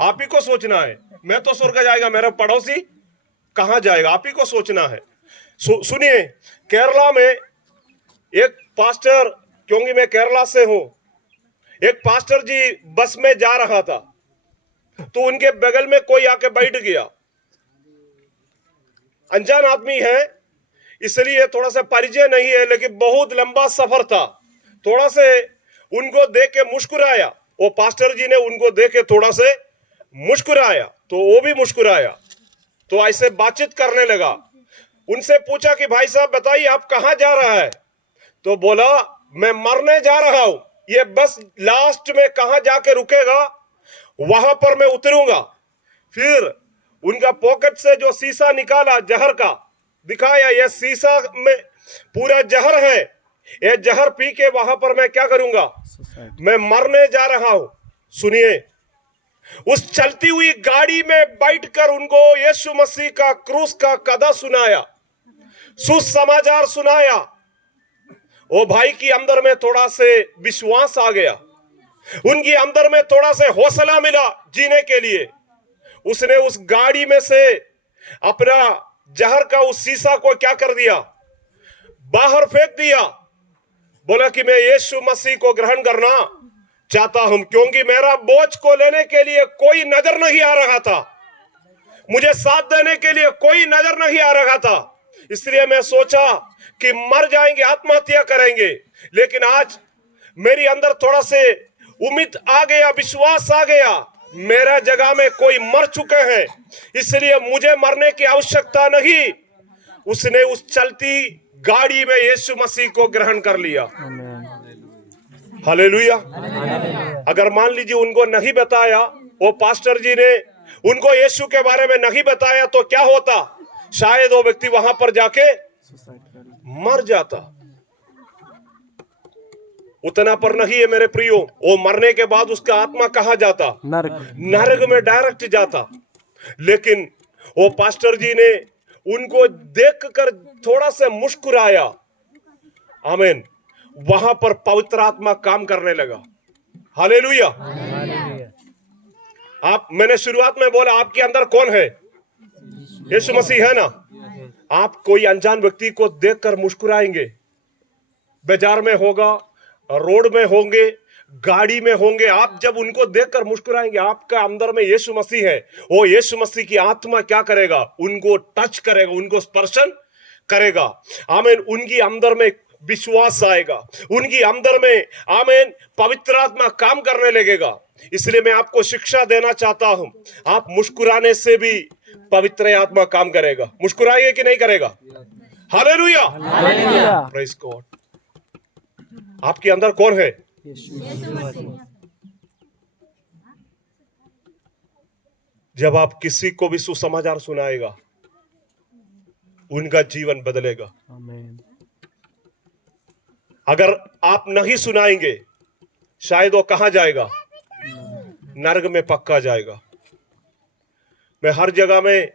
आप ही को सोचना है। मैं तो स्वर्ग जाएगा, मेरा पड़ोसी कहां जाएगा? आप ही को सोचना है। सुनिए, केरला में एक पास्टर क्योंकि मैं केरला से हूं। एक पास्टर जी बस में जा रहा था, तो उनके बगल में कोई आके बैठ गया। अनजान आदमी है, इसलिए थोड़ा सा परिचय नहीं है, लेकिन बहुत लंबा सफर था। थोड़ा से उनको देख के मुस्कुराया, वो पास्टर जी ने उनको देख के थोड़ा से मुस्कुराया, तो वो भी मुस्कुराया। तो ऐसे बातचीत करने लगा। उनसे पूछा कि भाई साहब बताइए आप कहां जा रहा है? तो बोला मैं मरने जा रहा हूं, ये बस लास्ट में कहां जाके रुकेगा वहां पर मैं उतरूंगा। फिर उनका पॉकेट से जो शीशा निकाला जहर का, दिखाया यह शीशा में पूरा जहर है, यह जहर पी के वहां पर मैं क्या करूंगा, मैं मरने जा रहा हूं। सुनिए, उस चलती हुई गाड़ी में बैठकर उनको यीशु मसीह का क्रूस का कथा सुनाया, सुसमाचार सुनाया। वो भाई की अंदर में थोड़ा से विश्वास आ गया, उनकी अंदर में थोड़ा से हौसला मिला जीने के लिए। उसने उस गाड़ी में से अपना जहर का उस शीशा को क्या कर दिया, बाहर फेंक दिया। बोला कि मैं यीशु मसीह को ग्रहण करना चाहता हूं, क्योंकि मेरा बोझ को लेने के लिए कोई नजर नहीं आ रहा था, मुझे साथ देने के लिए कोई नजर नहीं आ रहा था। इसलिए मैं सोचा कि मर जाएंगे, आत्महत्या करेंगे। लेकिन आज मेरी अंदर थोड़ा से उम्मीद आ गया, विश्वास आ गया, मेरा जगह में कोई मर चुके हैं, इसलिए मुझे मरने की आवश्यकता नहीं। उसने उस चलती गाड़ी में यीशु मसीह को ग्रहण कर लिया। हालेलुया। अगर मान लीजिए उनको नहीं बताया, वो पास्टर जी ने उनको यीशु के बारे में नहीं बताया, तो क्या होता, शायद वो व्यक्ति वहां पर जाके मर जाता। उतना पर नहीं है मेरे प्रियो, वो मरने के बाद उसका आत्मा कहाँ जाता, नरक में डायरेक्ट जाता। लेकिन वो पास्टर जी ने उनको देखकर थोड़ा सा मुस्कुराया। आमीन। वहां पर पवित्र आत्मा काम करने लगा। हालेलुया। आप, मैंने शुरुआत में बोला आपके अंदर कौन है, यीशु मसीह है ना। आप कोई अनजान व्यक्ति को देखकर मुस्कुराएंगे, बाजार में होगा, रोड में होंगे, गाड़ी में होंगे, आप जब उनको देखकर मुस्कुराएंगे, आपका अंदर में यीशु मसीह है। वो यीशु मसीह की आत्मा क्या करेगा, उनको टच करेगा, उनको स्पर्शन करेगा। आमीन। उनकी अंदर में विश्वास आएगा, उनकी अंदर में आमीन पवित्र आत्मा काम करने लगेगा। इसलिए मैं आपको शिक्षा देना चाहता हूं, आप मुस्कुराने से भी पवित्र आत्मा काम करेगा। मुस्कुराइए कि नहीं करेगा? Hallelujah, praise God. आपके अंदर कौन है? जब आप किसी को भी सुसमाचार सुनाएगा, उनका जीवन बदलेगा। अगर आप नहीं सुनाएंगे, शायद वो कहां जाएगा, नरक में पक्का जाएगा। मैं हर जगह में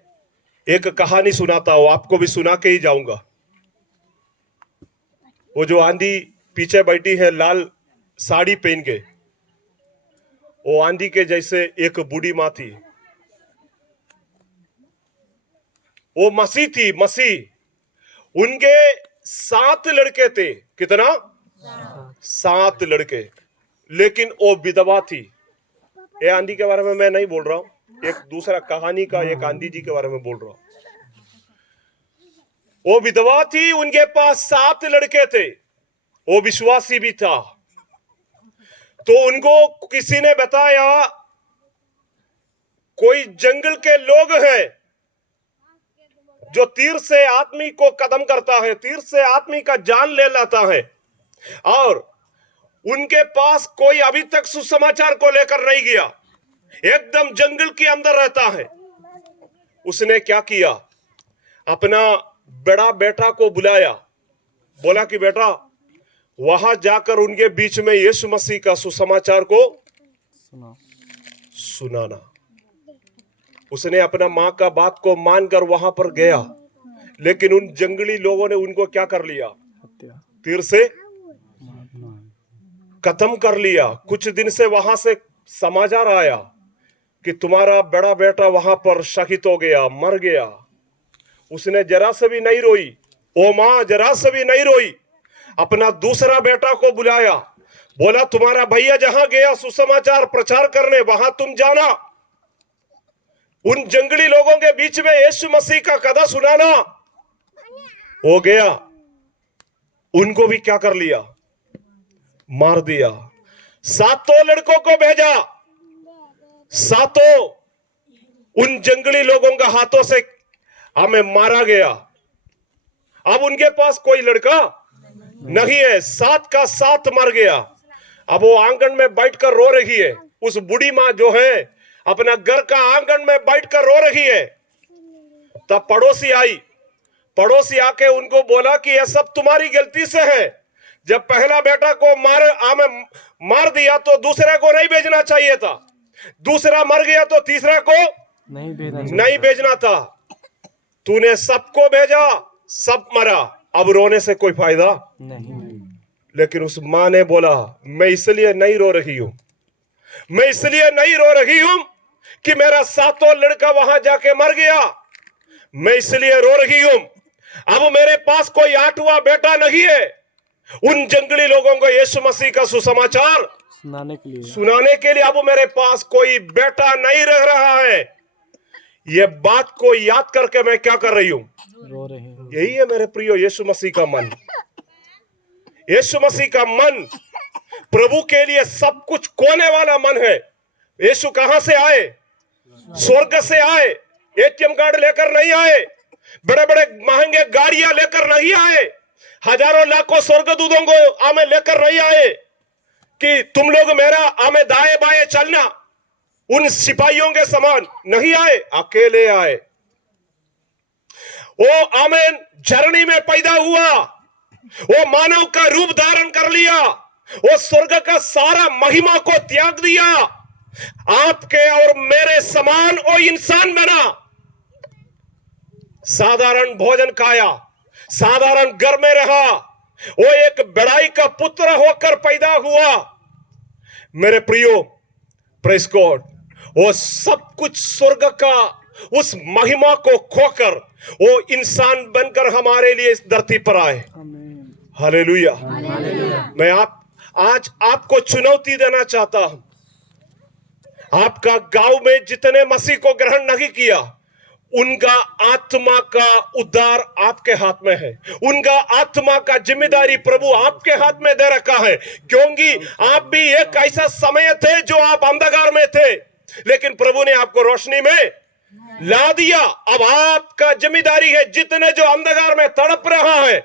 एक कहानी सुनाता हूं, आपको भी सुना के ही जाऊंगा। वो जो आंधी पीछे बैठी है लाल साड़ी पहन के, वो आंधी के जैसे एक बूढ़ी माँ थी। वो मसीह थी, मसीह। उनके 7 लड़के थे। कितना? 7 लड़के। लेकिन वो विधवा थी। ये आंधी के बारे में मैं नहीं बोल रहा हूं, एक दूसरा कहानी का एक आंधी जी के बारे में बोल रहा हूं। वो विधवा थी, उनके पास 7 लड़के थे, वो विश्वासी भी था। तो उनको किसी ने बताया कोई जंगल के लोग हैं जो तीर से आदमी को कदम करता है, तीर से आदमी का जान ले लाता है, और उनके पास कोई अभी तक सुसमाचार को लेकर नहीं गया, एकदम जंगल के अंदर रहता है। उसने क्या किया, अपना बड़ा बेटा को बुलाया, बोला कि बेटा वहां जाकर उनके बीच में यीशु मसीह का सुसमाचार को सुनाना। उसने अपना मां का बात को मानकर वहां पर गया, लेकिन उन जंगली लोगों ने उनको क्या कर लिया, तीर से खत्म कर लिया। कुछ दिन से वहां से समाचार आया कि तुम्हारा बड़ा बेटा वहां पर शहीद हो गया, मर गया। उसने जरा से भी नहीं रोई, ओ मां जरा से भी नहीं रोई, अपना दूसरा बेटा को बुलाया, बोला तुम्हारा भैया जहां गया सुसमाचार प्रचार करने, वहां तुम जाना, उन जंगली लोगों के बीच में यीशु मसीह का कथा सुनाना। हो गया, उनको भी क्या कर लिया, मार दिया। सातों लड़कों को भेजा, सातों उन जंगली लोगों के हाथों से हमें मारा गया। अब उनके पास कोई लड़का नहीं है, 7 का 7 मर गया। अब वो आंगन में बैठकर रो रही है, उस बूढ़ी माँ जो है अपना घर का आंगन में बैठकर रो रही है। तब पड़ोसी आई, पड़ोसी आके उनको बोला कि यह सब तुम्हारी गलती से है, जब पहला बेटा को मार दिया तो दूसरे को नहीं भेजना चाहिए था, दूसरा मर गया तो तीसरा को नहीं भेजना था, तूने सबको भेजा, सब मरा, अब रोने से कोई फायदा नहीं। लेकिन उस मां ने बोला मैं इसलिए नहीं रो रही हूं, मैं इसलिए नहीं रो रही हूं कि मेरा 7वां लड़का वहां जाके मर गया, मैं इसलिए रो रही हूं अब मेरे पास कोई 8वां बेटा नहीं है। उन जंगली लोगों को यीशु मसीह का सुसमाचार सुनाने के लिए अब मेरे पास कोई बेटा नहीं रह रहा है। ये बात को याद करके मैं क्या कर रही हूं, रो रहे हैं। यही है मेरे प्रियो यीशु मसीह का मन। यीशु मसीह का मन प्रभु के लिए सब कुछ खोने वाला मन है। यीशु कहां से आए, स्वर्ग से आए, एटीएम कार्ड लेकर नहीं आए, बड़े बड़े महंगे गाड़ियां लेकर नहीं आए, हजारों लाखों स्वर्गदूतों को आमे लेकर नहीं आए कि तुम लोग मेरा आमे दाएं बाएं चलना, उन सिपाहियों के समान नहीं आए, अकेले आए। वो आमेन झरनी में पैदा हुआ, वो मानव का रूप धारण कर लिया, वो स्वर्ग का सारा महिमा को त्याग दिया, आपके और मेरे समान वो इंसान बना, साधारण भोजन खाया, साधारण घर में रहा, वो एक बड़ाई का पुत्र होकर पैदा हुआ। मेरे प्रियो प्रेज़ गॉड, वो सब कुछ स्वर्ग का उस महिमा को खोकर वो इंसान बनकर हमारे लिए इस धरती पर आए। हालेलुया। मैं आज आपको चुनौती देना चाहता हूं, आपका गांव में जितने मसीह को ग्रहण नहीं किया, उनका आत्मा का उद्धार आपके हाथ में है, उनका आत्मा का जिम्मेदारी प्रभु आपके हाथ में दे रखा है। क्योंकि आप भी एक ऐसा समय थे जो आप अंधकार में थे, लेकिन प्रभु ने आपको रोशनी में ला दिया। अब आपका जिम्मेदारी है, जितने जो अंधकार में तड़प रहा है,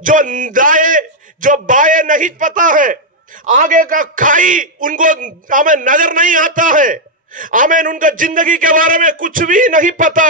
जो दाएं जो बाएं नहीं पता है, आगे का खाई उनको हमें नजर नहीं आता है, आमेन, उनका जिंदगी के बारे में कुछ भी नहीं पता